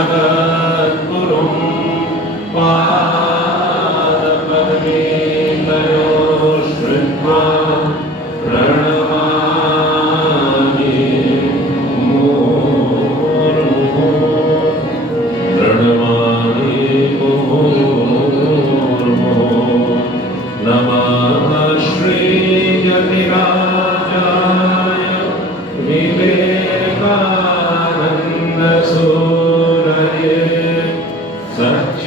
나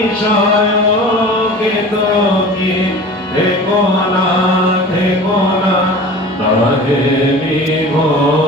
বিষয় মোকে তোকে ঠেকো না ঠেকো না তবে বিভোর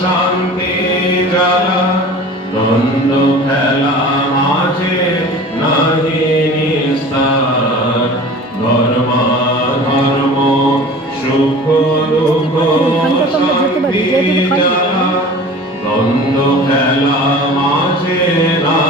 শান্তি যারা দ্বন্দ্ব খেলা মাঝে নাহি নিস্তার। ধর্ম ধর্ম সুখ দুঃখ শান্তি যারা দ্বন্দ্ব খেলা মাঝে না